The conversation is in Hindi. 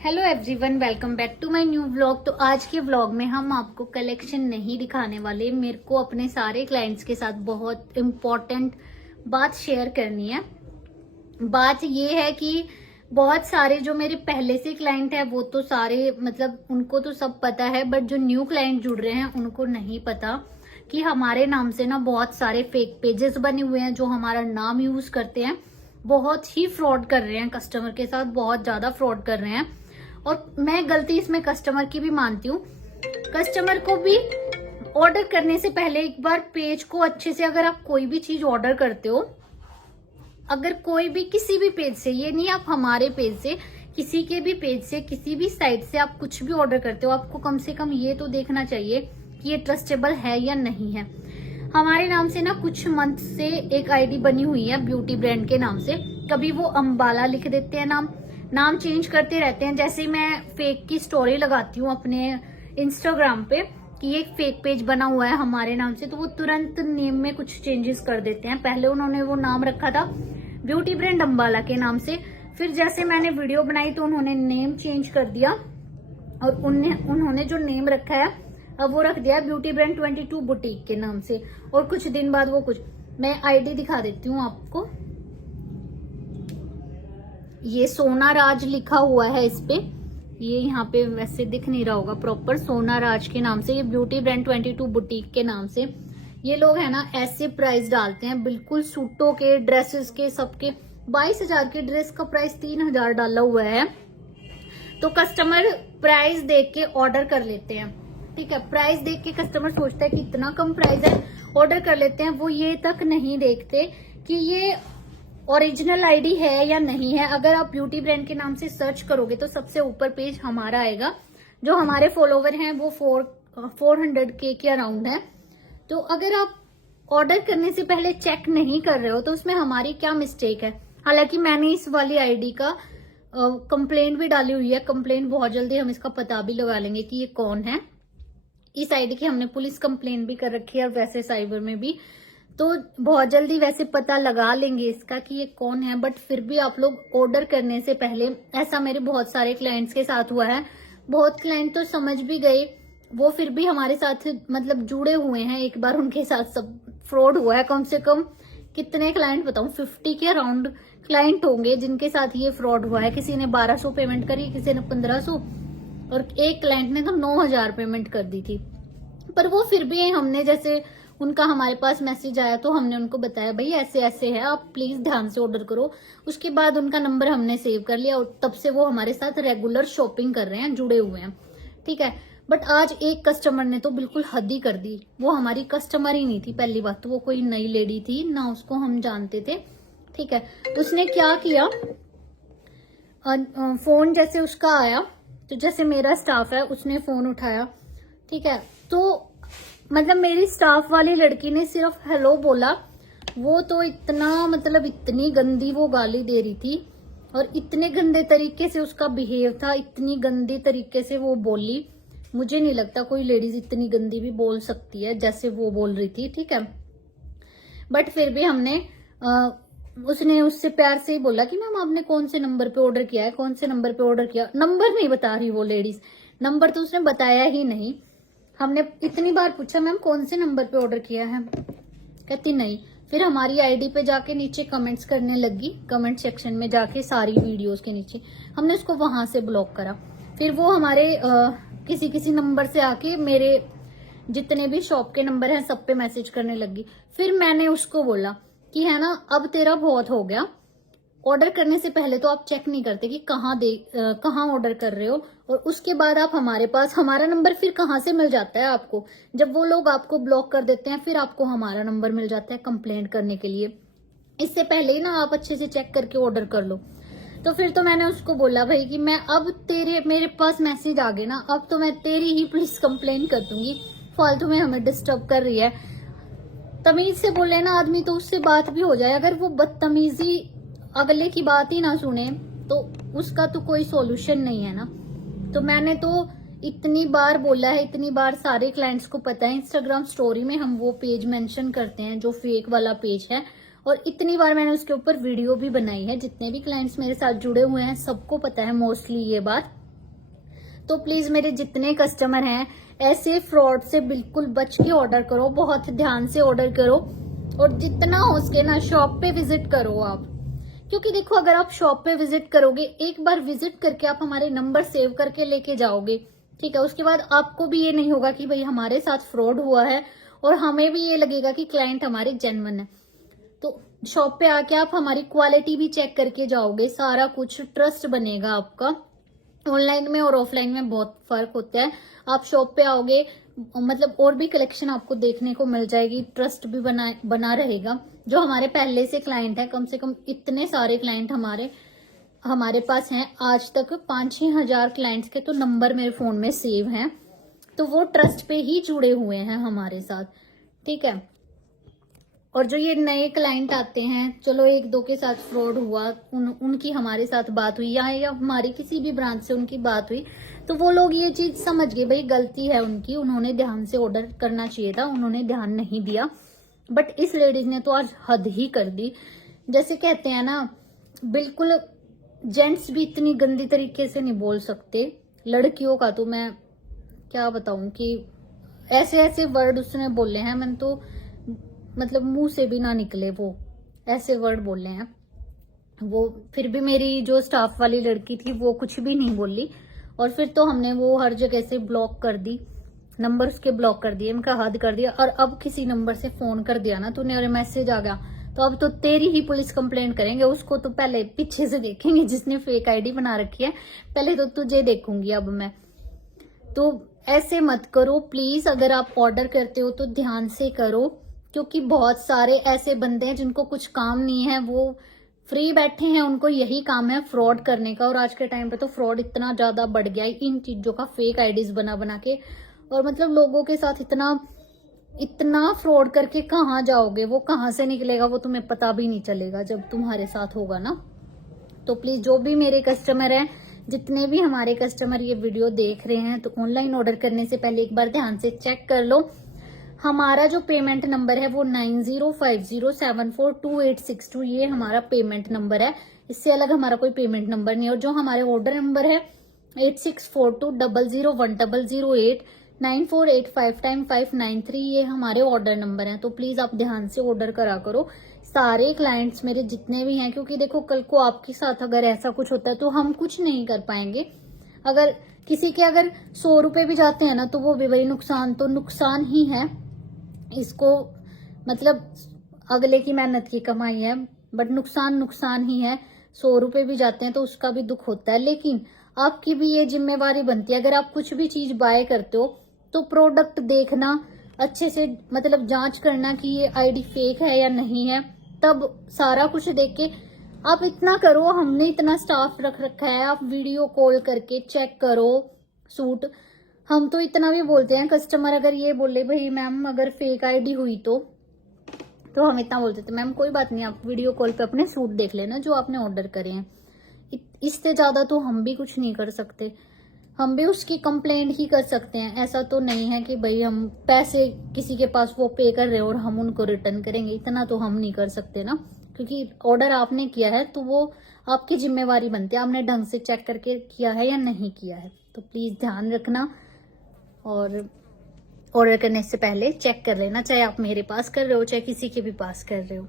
Hello everyone, welcome back to my new vlog. तो आज के व्लॉग में हम आपको कलेक्शन नहीं दिखाने वाले। मेरे को अपने सारे क्लाइंट्स के साथ बहुत इम्पोर्टेंट बात शेयर करनी है। बात ये है कि बहुत सारे जो मेरे पहले से क्लाइंट है वो तो सारे मतलब उनको तो सब पता है, बट जो न्यू क्लाइंट जुड़ रहे हैं उनको नहीं पता कि हमारे नाम से ना बहुत सारे फेक पेजेस बने हुए हैं जो हमारा नाम यूज करते हैं। बहुत ही फ्रॉड कर रहे हैं कस्टमर के साथ, बहुत ज्यादा फ्रॉड कर रहे हैं। और मैं गलती इसमें कस्टमर की भी मानती हूँ। कस्टमर को भी ऑर्डर करने से पहले एक बार पेज को अच्छे से, अगर आप कोई भी चीज ऑर्डर करते हो, अगर कोई भी किसी भी पेज से, ये नहीं आप हमारे पेज से, किसी के भी पेज से, किसी भी साइट से आप कुछ भी ऑर्डर करते हो, आपको कम से कम ये तो देखना चाहिए कि ये ट्रस्टेबल है या नहीं है। हमारे नाम से ना कुछ मंथ से एक आईडी बनी हुई है ब्यूटी ब्रांड के नाम से। कभी वो अंबाला लिख देते हैं, नाम चेंज करते रहते हैं। जैसे मैं फेक की स्टोरी लगाती हूँ अपने इंस्टाग्राम पे कि एक फेक पेज बना हुआ है हमारे नाम से, तो वो तुरंत नेम में कुछ चेंजेस कर देते हैं। पहले उन्होंने वो नाम रखा था ब्यूटी ब्रांड अंबाला के नाम से, फिर जैसे मैंने वीडियो बनाई तो उन्होंने नेम चेंज कर दिया और उन्होंने जो नेम रखा है अब वो रख दिया ब्यूटी ब्रांड 22 बुटीक के नाम से। और कुछ दिन बाद वो मैं आईडी दिखा देती हूँ आपको। ये सोना राज लिखा हुआ है इस पे, ये यहाँ पे वैसे दिख नहीं रहा होगा प्रॉपर, सोना राज के नाम से, ये ब्यूटी ब्रांड 22 बुटीक के नाम से। ये लोग है ना ऐसे प्राइस डालते हैं, बिल्कुल सूटों के, ड्रेसेस के, सबके 22,000 के ड्रेस का प्राइस 3,000 डाला हुआ है। तो कस्टमर प्राइस देख के ऑर्डर कर लेते हैं। ठीक है, प्राइस देख के कस्टमर सोचता है कि इतना कम प्राइस है, ऑर्डर कर लेते हैं। वो ये तक नहीं देखते कि ये ओरिजिनल आईडी है या नहीं है। अगर आप ब्यूटी ब्रांड के नाम से सर्च करोगे तो सबसे ऊपर पेज हमारा आएगा। जो हमारे फॉलोवर हैं वो 400K के अराउंड है। तो अगर आप ऑर्डर करने से पहले चेक नहीं कर रहे हो तो उसमें हमारी क्या मिस्टेक है। हालांकि मैंने इस वाली आईडी का कंप्लेंट भी डाली हुई है। कंप्लेंट बहुत जल्दी हम इसका पता भी लगा लेंगे कि ये कौन है। इस आईडी की हमने पुलिस कंप्लेंट भी कर रखी है और वैसे साइबर में भी, तो बहुत जल्दी वैसे पता लगा लेंगे इसका कि ये कौन है। बट फिर भी आप लोग ऑर्डर करने से पहले, ऐसा मेरे बहुत सारे क्लाइंट्स के साथ हुआ है। बहुत क्लाइंट तो समझ भी गए, वो फिर भी हमारे साथ मतलब जुड़े हुए हैं। एक बार उनके साथ सब फ्रॉड हुआ है। कम से कम कितने क्लाइंट बताऊं, 50 के अराउंड क्लाइंट होंगे जिनके साथ ये फ्रॉड हुआ है। किसी ने 1200 पेमेंट करी, किसी ने 1500 और एक क्लाइंट ने तो 9,000 पेमेंट कर दी थी। पर वो फिर भी हमने, जैसे उनका हमारे पास मैसेज आया तो हमने उनको बताया भाई ऐसे ऐसे है, आप प्लीज ध्यान से ऑर्डर करो। उसके बाद उनका नंबर हमने सेव कर लिया और तब से वो हमारे साथ रेगुलर शॉपिंग कर रहे हैं, जुड़े हुए हैं। ठीक है, बट आज एक कस्टमर ने तो बिल्कुल हद ही कर दी। वो हमारी कस्टमर ही नहीं थी, पहली बात तो वो कोई नई लेडी थी ना, उसको हम जानते थे। ठीक है, उसने क्या किया, फोन जैसे उसका आया तो जैसे मेरा स्टाफ है उसने फोन उठाया। ठीक है, तो मतलब मेरी स्टाफ वाली लड़की ने सिर्फ हेलो बोला, वो तो इतना मतलब इतनी गंदी वो गाली दे रही थी और इतने गंदे तरीके से उसका बिहेव था, इतनी गंदी तरीके से वो बोली। मुझे नहीं लगता कोई लेडीज इतनी गंदी भी बोल सकती है जैसे वो बोल रही थी। ठीक है, बट फिर भी हमने उसने उससे प्यार से ही बोला कि मैम आपने कौन से नंबर पे ऑर्डर किया है, कौन से नंबर पे ऑर्डर किया। नंबर नहीं बता रही वो लेडीज, नंबर तो उसने बताया ही नहीं। हमने इतनी बार पूछा मैम कौन से नंबर पे ऑर्डर किया है, कहती नहीं। फिर हमारी आईडी पे जाके नीचे कमेंट्स करने लगी, कमेंट सेक्शन में जाके सारी वीडियोस के नीचे। हमने उसको वहां से ब्लॉक करा। फिर वो हमारे किसी नंबर से आके मेरे जितने भी शॉप के नंबर हैं सब पे मैसेज करने लगी। फिर मैंने उसको बोला कि है ना अब तेरा बहुत हो गया, ऑर्डर करने से पहले तो आप चेक नहीं करते कि कहाँ ऑर्डर कर रहे हो, और उसके बाद आप हमारे पास, हमारा नंबर फिर कहाँ से मिल जाता है आपको। जब वो लोग आपको ब्लॉक कर देते हैं फिर आपको हमारा नंबर मिल जाता है कंप्लेंट करने के लिए। इससे पहले ही ना आप अच्छे से चेक करके ऑर्डर कर लो। तो फिर तो मैंने उसको बोला भाई कि मैं अब मेरे पास मैसेज आ गए ना, अब तो मैं तेरी ही पुलिस कंप्लेन कर दूंगी, फालतू में हमें डिस्टर्ब कर रही है। तमीज से बोले ना आदमी तो उससे बात भी हो जाए। अगर वो बदतमीजी अगले की बात ही ना सुने तो उसका तो कोई सॉल्यूशन नहीं है ना। तो मैंने तो इतनी बार बोला है, इतनी बार सारे क्लाइंट्स को पता है, इंस्टाग्राम स्टोरी में हम वो पेज मेंशन करते हैं जो फेक वाला पेज है, और इतनी बार मैंने उसके ऊपर वीडियो भी बनाई है। जितने भी क्लाइंट्स मेरे साथ जुड़े हुए हैं सबको पता है मोस्टली ये बात। तो प्लीज मेरे जितने कस्टमर हैं ऐसे फ्रॉड से बिल्कुल बच के ऑर्डर करो, बहुत ध्यान से ऑर्डर करो और जितना हो सके ना शॉप पे विजिट करो आप। क्योंकि देखो अगर आप शॉप पे विजिट करोगे, एक बार विजिट करके आप हमारे नंबर सेव करके लेके जाओगे, ठीक है, उसके बाद आपको भी ये नहीं होगा कि भाई हमारे साथ फ्रॉड हुआ है और हमें भी ये लगेगा कि क्लाइंट हमारे जेन्युइन है। तो शॉप पे आके आप हमारी क्वालिटी भी चेक करके जाओगे, सारा कुछ ट्रस्ट बनेगा आपका। ऑनलाइन में और ऑफलाइन में बहुत फर्क होता है। आप शॉप पे आओगे मतलब और भी कलेक्शन आपको देखने को मिल जाएगी, ट्रस्ट भी बना रहेगा। जो हमारे पहले से क्लाइंट है, कम से कम इतने सारे क्लाइंट हमारे पास हैं, आज तक 5-6 हजार क्लाइंट्स के तो नंबर मेरे फोन में सेव हैं, तो वो ट्रस्ट पे ही जुड़े हुए हैं हमारे साथ, ठीक है। और जो ये नए क्लाइंट आते हैं, चलो 1-2 के साथ फ्रॉड हुआ, उनकी हमारे साथ बात हुई या हमारी किसी भी ब्रांच से उनकी बात हुई, तो वो लोग ये चीज समझ गए भाई गलती है उनकी, उन्होंने ध्यान से ऑर्डर करना चाहिए था, उन्होंने ध्यान नहीं दिया। बट इस लेडीज ने तो आज हद ही कर दी। जैसे कहते हैं ना, बिल्कुल जेंट्स भी इतनी गंदी तरीके से नहीं बोल सकते। लड़कियों का तो मैं क्या बताऊं कि ऐसे ऐसे वर्ड उसने बोले हैं, मैंने तो मतलब मुंह से भी ना निकले, वो ऐसे वर्ड बोले हैं वो। फिर भी मेरी जो स्टाफ वाली लड़की थी वो कुछ भी नहीं बोली, और फिर तो हमने वो हर जगह से ब्लॉक कर दी, नंबर उसके ब्लॉक कर दिए, उनका हद कर दिया। और अब किसी नंबर से फोन कर दिया ना तूने और मैसेज आ गया, तो अब तो तेरी ही पुलिस कंप्लेंट करेंगे। उसको तो पहले पीछे से देखेंगे, जिसने फेक आईडी बना रखी है, पहले तो तुझे देखूंगी अब मैं। तो ऐसे मत करो प्लीज, अगर आप ऑर्डर करते हो तो ध्यान से करो, क्योंकि बहुत सारे ऐसे बंदे हैं जिनको कुछ काम नहीं है, वो फ्री बैठे हैं, उनको यही काम है फ्रॉड करने का। और आज के टाइम पे तो फ्रॉड इतना ज्यादा बढ़ गया है इन चीजों का, फेक आईडीज बना के, और मतलब लोगों के साथ इतना फ्रॉड करके कहाँ जाओगे, वो कहाँ से निकलेगा वो तुम्हें पता भी नहीं चलेगा जब तुम्हारे साथ होगा ना। तो प्लीज जो भी मेरे कस्टमर हैं, जितने भी हमारे कस्टमर ये वीडियो देख रहे हैं, तो ऑनलाइन ऑर्डर करने से पहले एक बार ध्यान से चेक कर लो। हमारा जो पेमेंट नंबर है वो 9050742862, ये हमारा पेमेंट नंबर है, इससे अलग हमारा कोई पेमेंट नंबर नहीं है। और जो हमारे ऑर्डर नंबर है 8642001008 9485 ये हमारे ऑर्डर नंबर हैं। तो प्लीज आप ध्यान से ऑर्डर करा करो, सारे क्लाइंट्स मेरे जितने भी हैं, क्योंकि देखो कल को आपके साथ अगर ऐसा कुछ होता है तो हम कुछ नहीं कर पाएंगे। अगर किसी के अगर 100 रुपए भी जाते हैं ना, तो वो भी भाई नुकसान तो नुकसान ही है। इसको मतलब अगले की मेहनत की कमाई है, बट नुकसान ही है। 100 रुपए भी जाते हैं तो उसका भी दुख होता है, लेकिन आपकी भी ये जिम्मेवारी बनती है, अगर आप कुछ भी चीज बाय करते हो तो प्रोडक्ट देखना अच्छे से, मतलब जांच करना कि ये आईडी फेक है या नहीं है, तब सारा कुछ देख के आप इतना करो। हमने इतना स्टाफ रख रखा है, आप वीडियो कॉल करके चेक करो सूट। हम तो इतना भी बोलते हैं, कस्टमर अगर ये बोले भाई मैम अगर फेक आईडी हुई तो हम इतना बोलते थे मैम कोई बात नहीं, आप वीडियो कॉल पे अपने सूट देख लेना जो आपने ऑर्डर करे हैं। इससे ज्यादा तो हम भी कुछ नहीं कर सकते, हम भी उसकी कंप्लेंट ही कर सकते हैं। ऐसा तो नहीं है कि भाई हम पैसे किसी के पास वो पे कर रहे हैं और हम उनको रिटर्न करेंगे, इतना तो हम नहीं कर सकते ना, क्योंकि ऑर्डर आपने किया है तो वो आपकी जिम्मेवारी बनती है, आपने ढंग से चेक करके किया है या नहीं किया है। तो प्लीज ध्यान रखना और ऑर्डर करने से पहले चेक कर लेना, चाहे आप मेरे पास कर रहे हो चाहे किसी के भी पास कर रहे हो।